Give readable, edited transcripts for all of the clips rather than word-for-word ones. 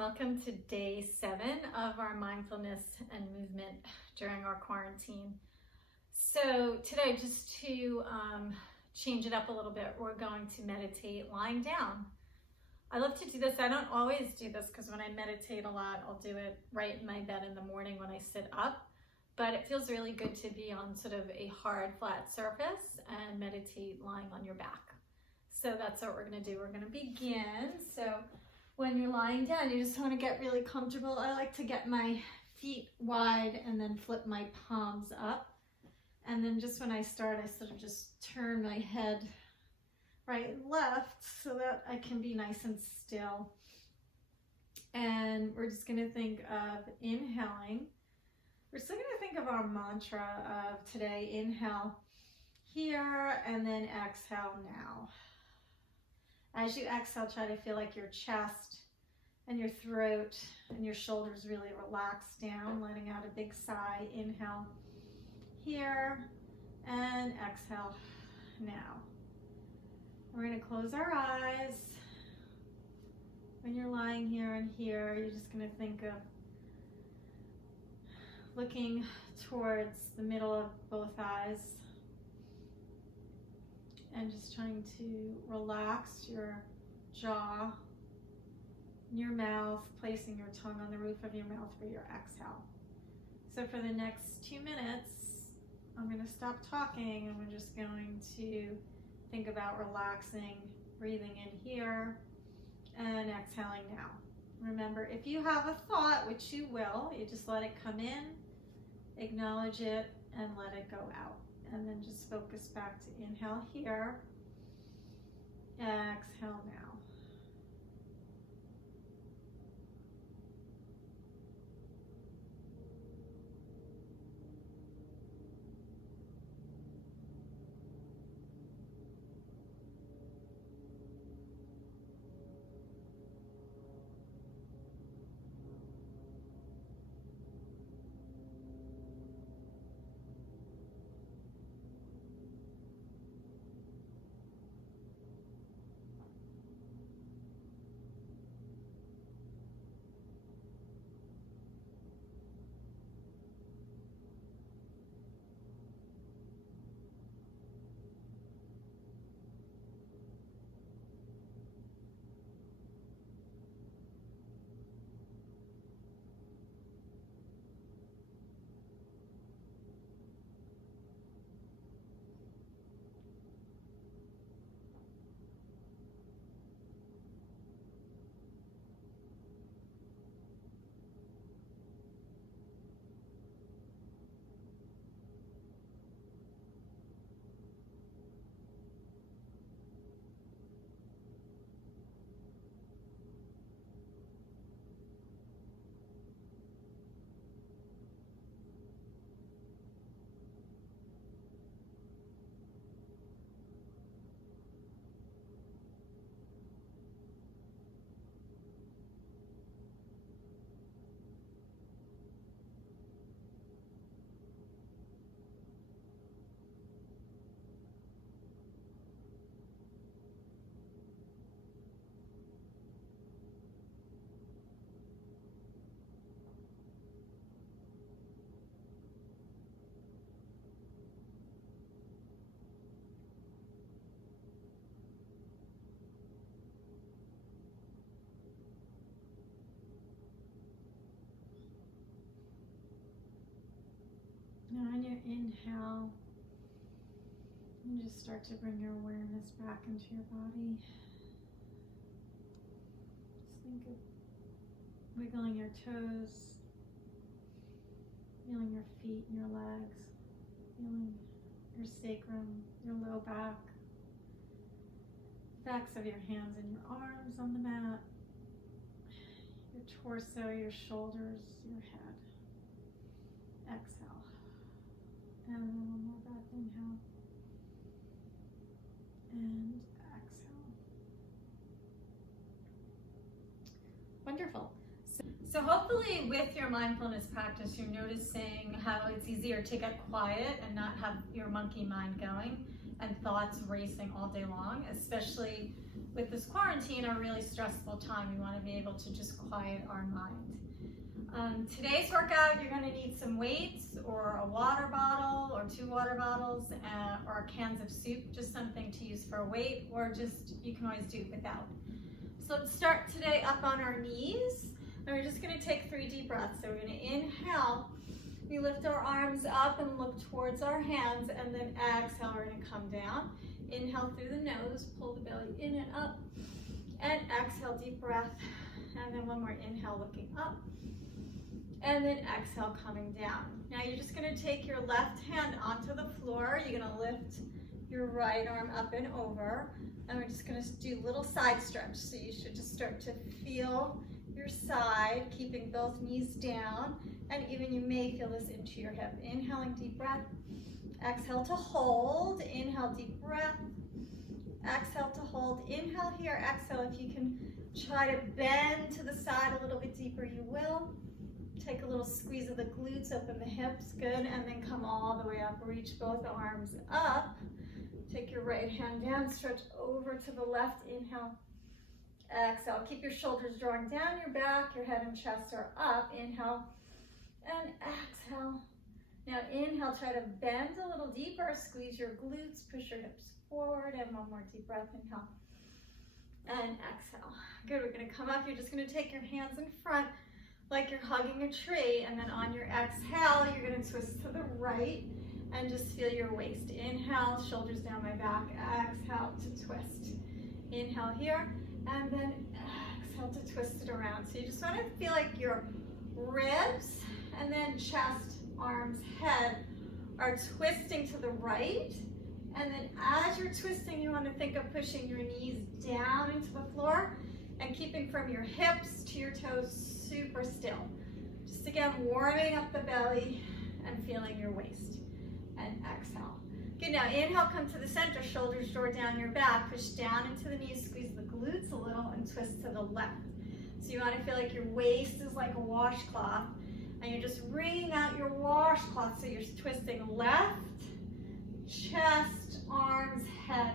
welcome to day 7 of our mindfulness and movement during our quarantine. So today, just to change it up a little bit, we're going to meditate lying down. I love to do this. I don't always do this because when I meditate a lot, I'll do it right in my bed in the morning when I sit up. But it feels really good to be on sort of a hard, flat surface and meditate lying on your back. So that's what we're going to do. We're going to begin. So when you're lying down, you just want to get really comfortable. I like to get my feet wide and then flip my palms up. And then just when I start, I sort of just turn my head right and left so that I can be nice and still. And we're just going to think of inhaling. We're still going to think of our mantra of today. Inhale here and then exhale now. As you exhale, try to feel like your chest and your throat and your shoulders really relax down, letting out a big sigh. Inhale here and exhale now. We're going to close our eyes. When you're lying here and here, you're just going to think of looking towards the middle of both eyes and just trying to relax your jaw, your mouth, placing your tongue on the roof of your mouth for your exhale. So for the next 2 minutes, I'm going to stop talking and we're just going to think about relaxing, breathing in here and exhaling now. Remember, if you have a thought, which you will, you just let it come in, acknowledge it, and let it go out. And then just focus back to inhale here, exhale now. Now on your inhale, you just start to bring your awareness back into your body. Just think of wiggling your toes, feeling your feet and your legs, feeling your sacrum, your low back, backs of your hands and your arms on the mat, your torso, your shoulders, your head. Exhale. And then one more breath, inhale, and exhale. Wonderful. So hopefully with your mindfulness practice, you're noticing how it's easier to get quiet and not have your monkey mind going and thoughts racing all day long, especially with this quarantine, a really stressful time. We want to be able to just quiet our mind. Today's workout, you're going to need some weights or a water bottle or 2 water bottles or cans of soup, just something to use for a weight, or just you can always do it without. So let's start today up on our knees, and we're just going to take 3 deep breaths. So we're going to inhale, we lift our arms up and look towards our hands, and then exhale, we're going to come down. Inhale through the nose, pull the belly in and up, and exhale, deep breath, and then one more inhale, looking up, and then exhale, coming down. Now you're just going to take your left hand onto the floor. You're going to lift your right arm up and over, and we're just going to do little side stretch. So you should just start to feel your side, keeping both knees down, and even you may feel this into your hip. Inhaling, deep breath. Exhale to hold. Inhale, deep breath. Exhale to hold. Inhale here. Exhale. If you can try to bend to the side a little bit deeper, you will. Take a little squeeze of the glutes, open the hips, good, and then come all the way up. Reach both arms up. Take your right hand down, stretch over to the left. Inhale, exhale. Keep your shoulders drawing down your back, your head and chest are up. Inhale and exhale. Now inhale, try to bend a little deeper, squeeze your glutes, push your hips forward, and one more deep breath. Inhale and exhale. Good, we're gonna come up. You're just gonna take your hands in front like you're hugging a tree, and then on your exhale, you're gonna twist to the right and just feel your waist. Inhale, shoulders down my back, exhale to twist. Inhale here, and then exhale to twist it around. So you just wanna feel like your ribs and then chest, arms, head are twisting to the right, and then as you're twisting, you wanna think of pushing your knees down into the floor and keeping from your hips to your toes super still. Just again, warming up the belly and feeling your waist. And exhale. Good, now inhale, come to the center, shoulders draw down your back, push down into the knees, squeeze the glutes a little, and twist to the left. So you want to feel like your waist is like a washcloth, and you're just wringing out your washcloth, so you're twisting left, chest, arms, head.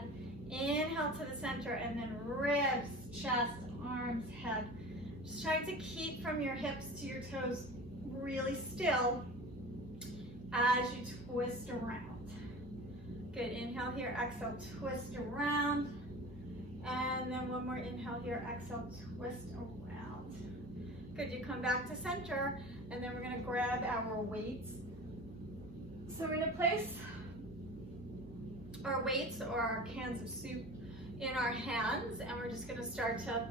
Inhale to the center, and then ribs, chest, arms, head. Just trying to keep from your hips to your toes really still as you twist around. Good, inhale here, exhale, twist around. And then one more inhale here, exhale, twist around. Good, you come back to center, and then we're gonna grab our weights. So we're gonna place our weights or our cans of soup in our hands, and we're just gonna start to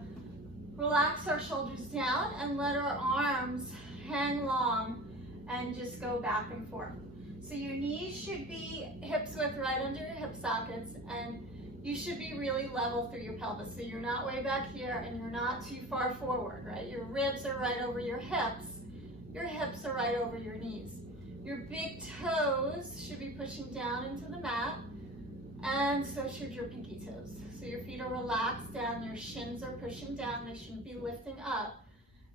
relax our shoulders down and let our arms hang long and just go back and forth. So your knees should be hips width right under your hip sockets, and you should be really level through your pelvis. So you're not way back here and you're not too far forward, right? Your ribs are right over your hips are right over your knees. Your big toes should be pushing down into the mat, and so should your pinky toes. So your feet are relaxed down, your shins are pushing down, they shouldn't be lifting up.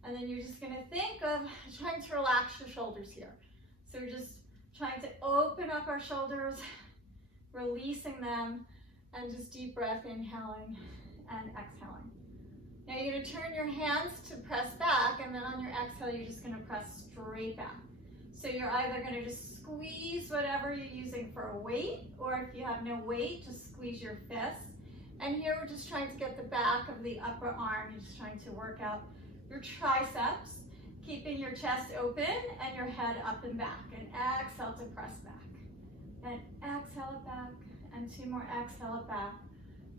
And then you're just gonna think of trying to relax your shoulders here. So we're just trying to open up our shoulders, releasing them, and just deep breath, inhaling and exhaling. Now you're gonna turn your hands to press back, and then on your exhale, you're just gonna press straight back. So you're either gonna just squeeze whatever you're using for a weight, or if you have no weight, just squeeze your fists. And here we're just trying to get the back of the upper arm. You're just trying to work out your triceps, keeping your chest open and your head up and back. And exhale to press back. And exhale it back. And 2 more, exhale it back.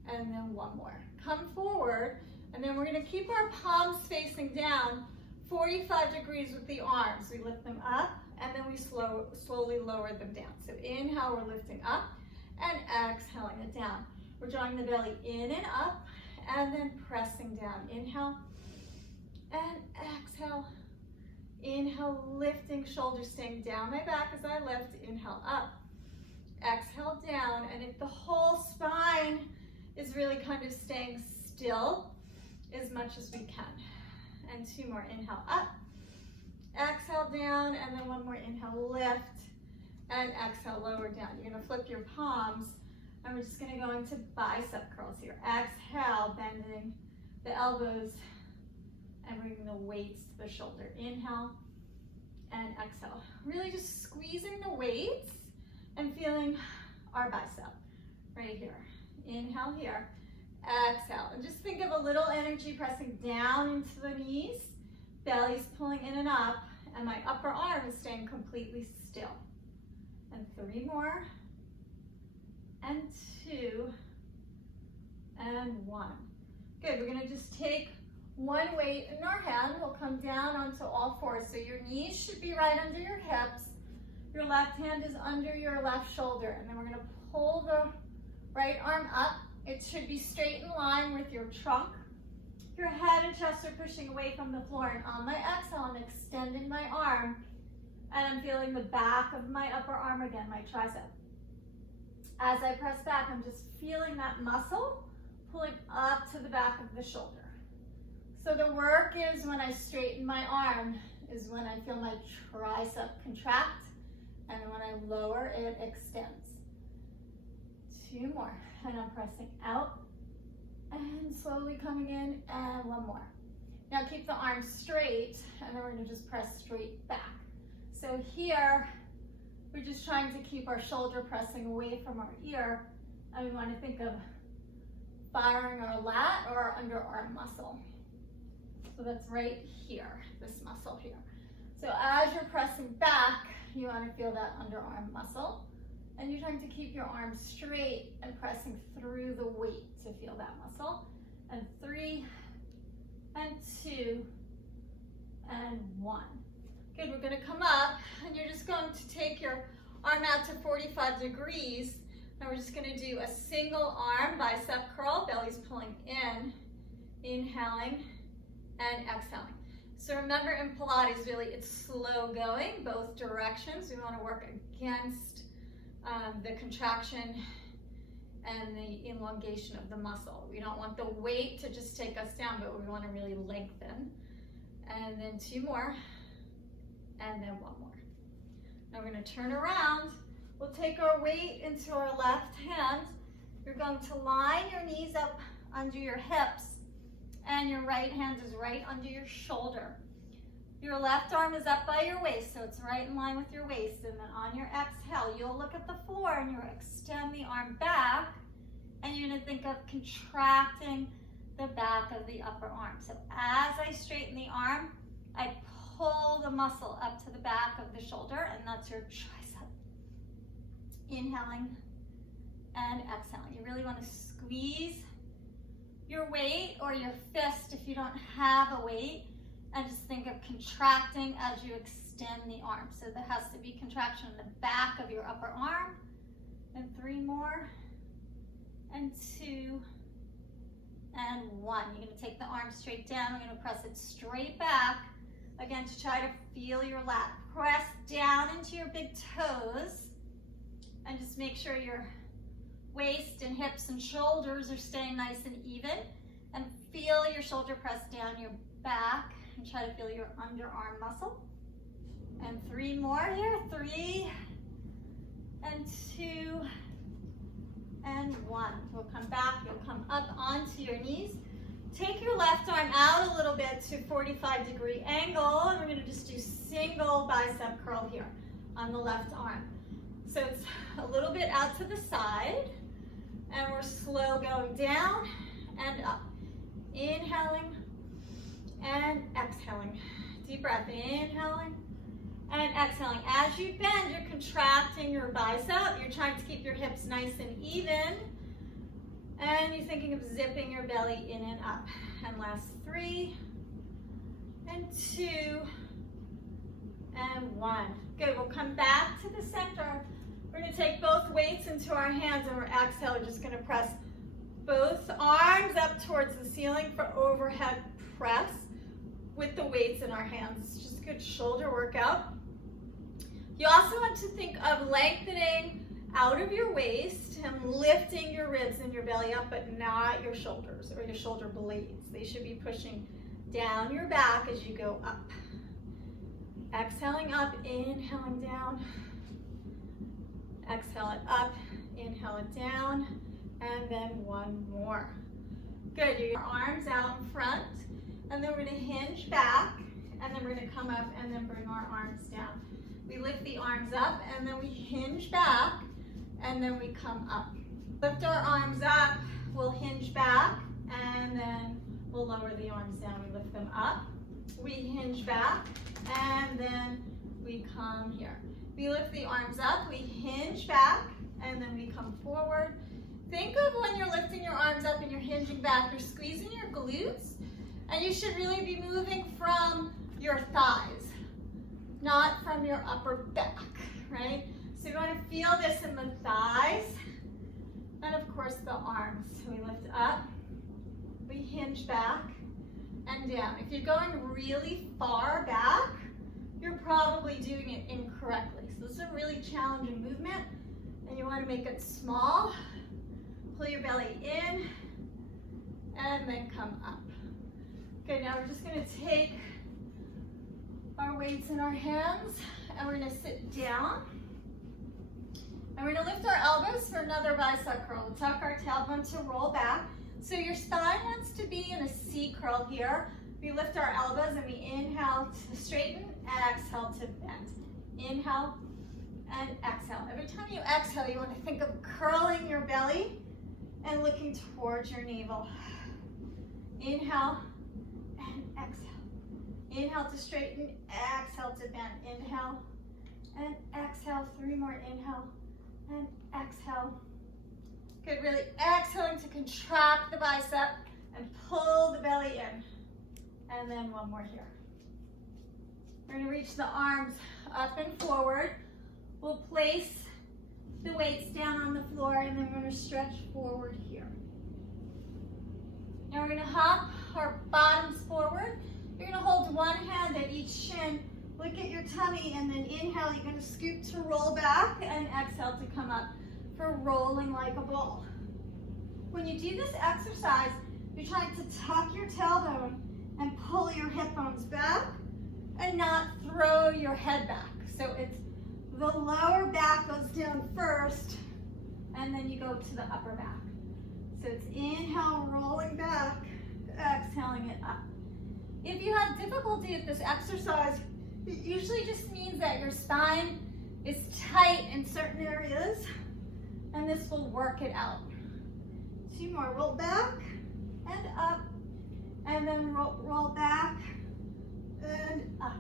And then 1 more. Come forward, and then we're gonna keep our palms facing down 45 degrees with the arms. We lift them up, and then we slowly lower them down. So inhale, we're lifting up, and exhaling it down. We're drawing the belly in and up, and then pressing down. Inhale, and exhale. Inhale, lifting, shoulders staying down my back as I lift. Inhale, up. Exhale, down. And if the whole spine is really kind of staying still as much as we can. And 2 more, inhale, up. Exhale, down, and then 1 more, inhale, lift. And exhale, lower down. You're gonna flip your palms And we're just gonna go into bicep curls here. Exhale, bending the elbows and bringing the weights to the shoulder. Inhale and exhale. Really just squeezing the weights and feeling our bicep right here. Inhale here, exhale. And just think of a little energy pressing down into the knees, belly's pulling in and up, and my upper arm is staying completely still. And 3 more, and 2, and 1. Good, we're gonna just take one weight in our hand. We'll come down onto all fours. So your knees should be right under your hips. Your left hand is under your left shoulder. And then we're gonna pull the right arm up. It should be straight in line with your trunk. Your head and chest are pushing away from the floor. And on my exhale, I'm extending my arm. And I'm feeling the back of my upper arm again, my tricep. As I press back, I'm just feeling that muscle pulling up to the back of the shoulder. So the work is when I straighten my arm, is when I feel my tricep contract, and when I lower, it extends. 2 more, and I'm pressing out, and slowly coming in, and 1 more. Now keep the arm straight, and then we're gonna just press straight back. So here, we're just trying to keep our shoulder pressing away from our ear, and we wanna think of firing our lat or our underarm muscle. So that's right here, this muscle here. So as you're pressing back, you want to feel that underarm muscle. And you're trying to keep your arm straight and pressing through the weight to feel that muscle. And 3, and 2, and 1. Good, we're going to come up, and you're just going to take your arm out to 45 degrees. And we're just going to do a single arm bicep curl, belly's pulling in, inhaling, and exhaling. So remember in Pilates, really it's slow going, both directions. We want to work against the contraction and the elongation of the muscle. We don't want the weight to just take us down, but we want to really lengthen. And then 2 more, and then 1 more. Now we're going to turn around. We'll take our weight into our left hand. You're going to line your knees up under your hips, and your right hand is right under your shoulder. Your left arm is up by your waist, so it's right in line with your waist. And then on your exhale, you'll look at the floor and you'll extend the arm back, and you're gonna think of contracting the back of the upper arm. So as I straighten the arm, I pull the muscle up to the back of the shoulder, and that's your tricep. Inhaling and exhaling. You really wanna squeeze your weight or your fist if you don't have a weight, and just think of contracting as you extend the arm. So there has to be contraction in the back of your upper arm. And 3 more, and 2, and 1. You're gonna take the arm straight down. We're gonna press it straight back. Again, to try to feel your lat. Press down into your big toes, and just make sure your waist and hips and shoulders are staying nice and even, and feel your shoulder press down your back, and try to feel your underarm muscle. And 3 more here, 3, and 2, and 1. We'll come back, you'll come up onto your knees. Take your left arm out a little bit to 45-degree angle, and we're gonna just do single bicep curl here on the left arm. So it's a little bit out to the side, and we're slow going down and up. Inhaling and exhaling. Deep breath, inhaling and exhaling. As you bend, you're contracting your bicep. You're trying to keep your hips nice and even. And you're thinking of zipping your belly in and up. And last 3, and 2, and 1. Good, we'll come back to the center. We're gonna take both weights into our hands, and we're exhaling, just gonna press both arms up towards the ceiling for overhead press with the weights in our hands. It's just a good shoulder workout. You also want to think of lengthening out of your waist and lifting your ribs and your belly up, but not your shoulders or your shoulder blades. They should be pushing down your back as you go up. Exhaling up, inhaling down. Exhale it up, inhale it down, and then one more. Good, your arms out in front, and then we're gonna hinge back, and then we're gonna come up and then bring our arms down. We lift the arms up, and then we hinge back, and then we come up. Lift our arms up, we'll hinge back, and then we'll lower the arms down. We lift them up, we hinge back, and then we come here. We lift the arms up, we hinge back, and then we come forward. Think of when you're lifting your arms up and you're hinging back, you're squeezing your glutes, and you should really be moving from your thighs, not from your upper back, right? So you want to feel this in the thighs, and of course the arms. So we lift up, we hinge back, and down. If you're going really far back, you're probably doing it incorrectly. So this is a really challenging movement, and you want to make it small. Pull your belly in, and then come up. Okay, now we're just going to take our weights in our hands, and we're going to sit down. And we're going to lift our elbows for another bicep curl. We'll tuck our tailbone to roll back. So your spine wants to be in a C curl here. We lift our elbows and we inhale to straighten, exhale to bend. Inhale and exhale. Every time you exhale, you want to think of curling your belly and looking towards your navel. Inhale and exhale. Inhale to straighten, exhale to bend. Inhale and exhale. 3 more. Inhale and exhale. Good, really exhaling to contract the bicep and pull the belly in. And then 1 more here. We're going to reach the arms up and forward. We'll place the weights down on the floor, and then we're going to stretch forward here. Now we're going to hop our bottoms forward. You're going to hold one hand at each shin. Look at your tummy, and then inhale. You're going to scoop to roll back, and exhale to come up for rolling like a ball. When you do this exercise, you're trying to tuck your tailbone and pull your hip bones back and not throw your head back. So it's the lower back goes down first, and then you go to the upper back. So it's inhale, rolling back, exhaling it up. If you have difficulty with this exercise, it usually just means that your spine is tight in certain areas, and this will work it out. 2 more, roll back and up, and then roll back and up.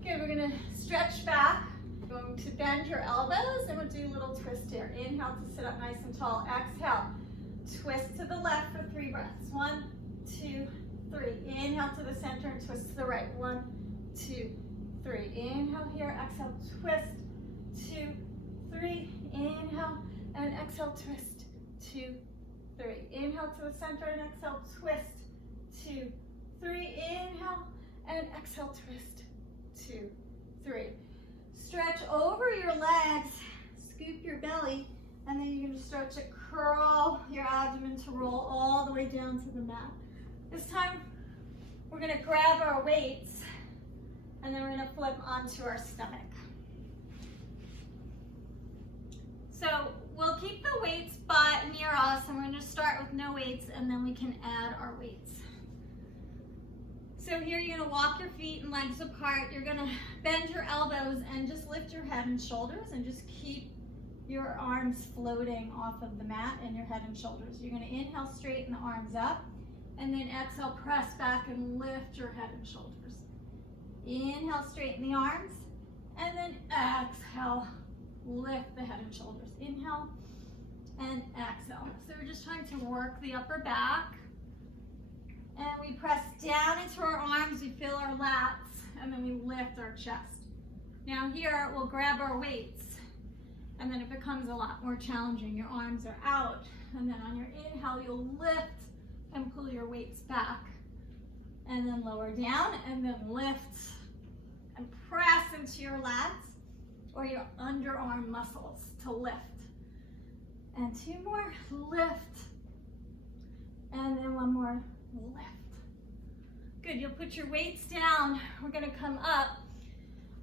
Okay, we're gonna stretch back. We're going to bend your elbows, and we'll do a little twist here. Inhale to sit up nice and tall. Exhale, twist to the left for 3 breaths. 1, 2, 3. Inhale to the center and twist to the right. 1, 2, 3. Inhale here, exhale, twist, 2, 3. Inhale and exhale, twist, 2, 3. Inhale to the center and exhale, twist, 2, 3. Inhale and exhale, twist, 2, 3. Stretch over your legs, scoop your belly, and then you're going to start to curl your abdomen to roll all the way down to the mat. This time, we're going to grab our weights, and then we're going to flip onto our stomach. So we'll keep the weights near us, and we're going to start with no weights, and then we can add our weights. So here you're going to walk your feet and legs apart. You're going to bend your elbows and just lift your head and shoulders, and just keep your arms floating off of the mat and your head and shoulders. You're going to inhale, straighten the arms up, and then exhale, press back and lift your head and shoulders. Inhale, straighten the arms, and then exhale, lift the head and shoulders. Inhale and exhale. So we're just trying to work the upper back. And we press down into our arms, we feel our lats, and then we lift our chest. Now here, we'll grab our weights, and then it becomes a lot more challenging. Your arms are out, and then on your inhale, you'll lift and pull your weights back, and then lower down, and then lift, and press into your lats, or your underarm muscles to lift. And 2 more, lift, and then 1 more, lift. Good, you'll put your weights down. We're gonna come up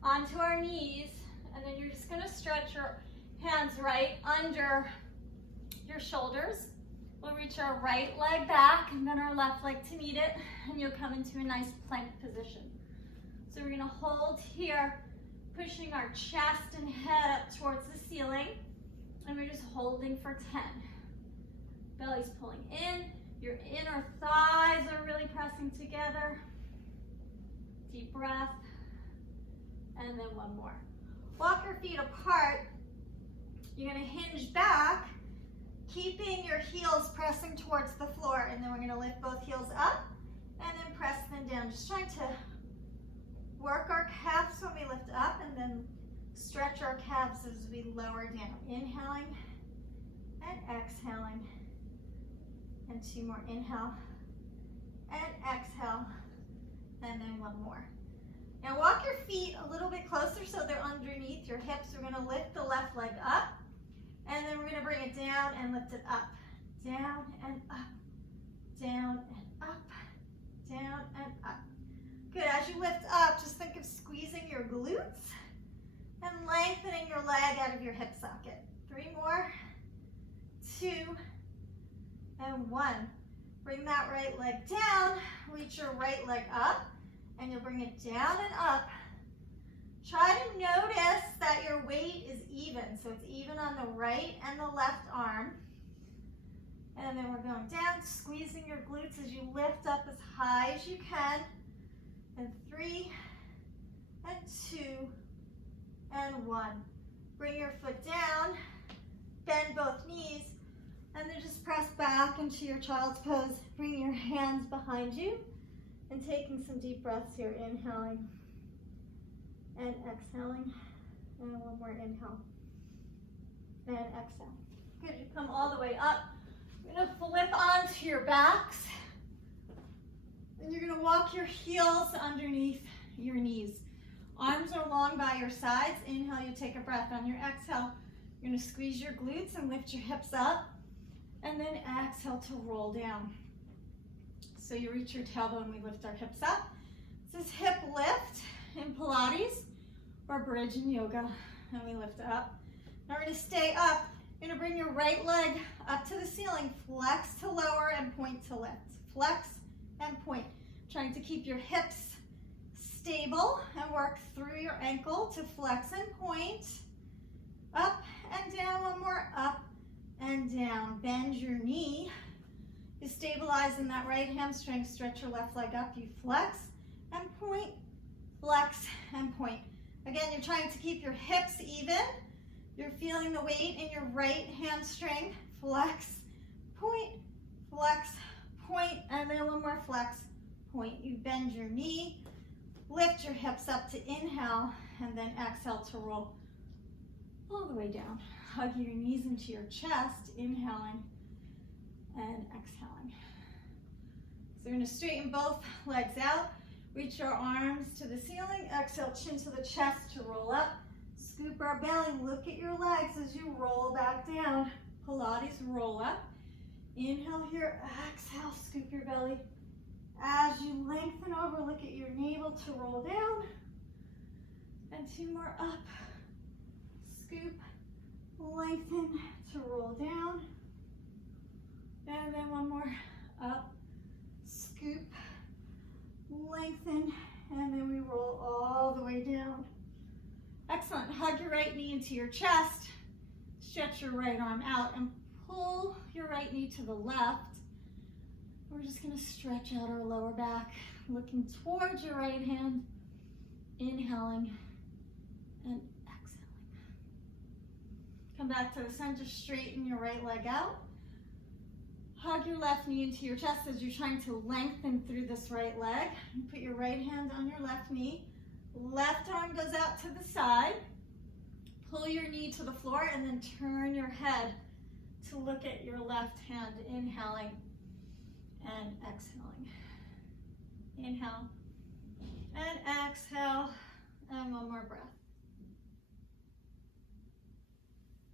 onto our knees, and then you're just gonna stretch your Hands right under your shoulders. We'll reach our right leg back and then our left leg to meet it, and you'll come into a nice plank position. So we're gonna hold here, pushing our chest and head up towards the ceiling, and we're just holding for 10. Belly's pulling in, your inner thighs are really pressing together. Deep breath, and then one more. Walk your feet apart. You're gonna hinge back, keeping your heels pressing towards the floor, and then we're gonna lift both heels up and then press them down. Just trying to work our calves when we lift up and then stretch our calves as we lower down. Inhaling and exhaling. And 2 more. Inhale and exhale. And then 1 more. Now walk your feet a little bit closer so they're underneath your hips. We're gonna lift the left leg up, and then we're gonna bring it down and lift it up. Down and up, down and up, down and up. Good, as you lift up, just think of squeezing your glutes and lengthening your leg out of your hip socket. 3 more, 2, and 1. Bring that right leg down, reach your right leg up, and you'll bring it down and up. Try to notice that your weight is even, so it's even on the right and the left arm. And then we're going down, squeezing your glutes as you lift up as high as you can. And 3, and 2, and 1. Bring your foot down, bend both knees, and then just press back into your child's pose. Bring your hands behind you and taking some deep breaths here. Inhaling and exhaling. And 1 more inhale and exhale. Good, you come all the way up. You're gonna flip onto your backs. And you're gonna walk your heels underneath your knees. Arms are long by your sides. Inhale, you take a breath. On your exhale, you're gonna squeeze your glutes and lift your hips up. And then exhale to roll down. So you reach your tailbone, we lift our hips up. This is hip lift in Pilates or bridge in yoga, and we lift up. Now we're gonna stay up. You're gonna bring your right leg up to the ceiling, flex to lower and point to lift. Flex and point. Trying to keep your hips stable and work through your ankle to flex and point. Up and down, 1 more, up and down. Bend your knee. You stabilize in that right hamstring, stretch your left leg up. You flex and point, flex and point. Again, you're trying to keep your hips even. You're feeling the weight in your right hamstring. Flex, point, and then 1 more flex, point. You bend your knee, lift your hips up to inhale, and then exhale to roll all the way down. Hug your knees into your chest, inhaling and exhaling. So we're gonna straighten both legs out, reach our arms to the ceiling, exhale, chin to the chest to roll up, scoop our belly, look at your legs as you roll back down. Pilates, roll up. Inhale here, exhale, scoop your belly. As you lengthen over, look at your navel to roll down. And 2 more up, scoop, lengthen to roll down. And then 1 more, up, scoop, lengthen, and then we roll all the way down. Excellent. Hug your right knee into your chest. Stretch your right arm out and pull your right knee to the left. We're just going to stretch out our lower back, looking towards your right hand, inhaling and exhaling. Come back to the center, straighten your right leg out. Hug your left knee into your chest as you're trying to lengthen through this right leg. Put your right hand on your left knee. Left arm goes out to the side. Pull your knee to the floor and then turn your head to look at your left hand, inhaling and exhaling. Inhale and exhale, and 1 more breath.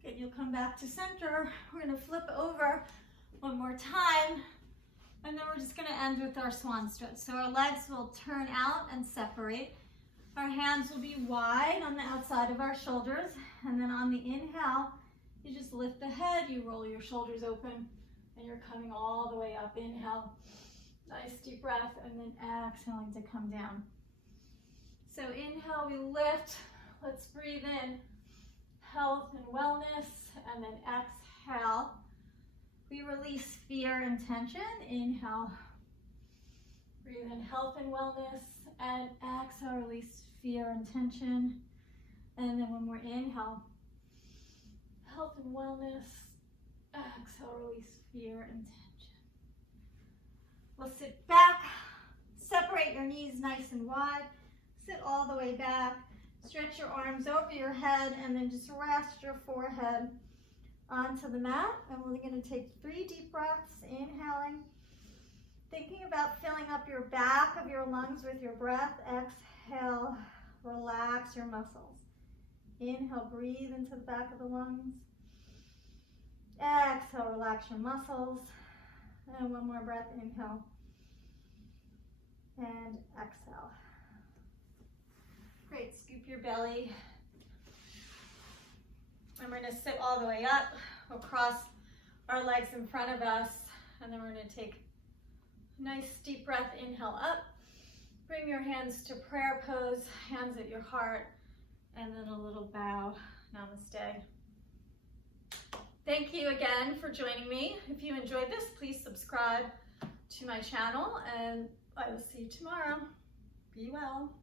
Good, you'll come back to center. We're gonna flip over 1 more time, and then we're just gonna end with our swan stretch. So our legs will turn out and separate. Our hands will be wide on the outside of our shoulders, and then on the inhale, You just lift the head, you roll your shoulders open, and you're coming all the way up. Inhale, nice deep breath, and then exhaling to come down. So inhale, we lift. Let's breathe in health and wellness, and then exhale. We release fear and tension. Inhale, breathe in health and wellness, and exhale, release fear and tension. And then one more inhale, health and wellness, exhale, release fear and tension. We'll sit back, separate your knees nice and wide, sit all the way back, stretch your arms over your head, and then just rest your forehead onto the mat. And we're going to take 3 deep breaths, inhaling, thinking about filling up your back of your lungs with your breath. Exhale, relax your muscles. Inhale, breathe into the back of the lungs. Exhale, relax your muscles. And one more breath, inhale. And exhale. Great, scoop your belly. And we're going to sit all the way up. We'll cross our legs in front of us. And then we're going to take a nice deep breath, inhale up. Bring your hands to prayer pose, hands at your heart. And then a little bow. Namaste. Thank you again for joining me. If you enjoyed this, please subscribe to my channel, and I will see you tomorrow. Be well.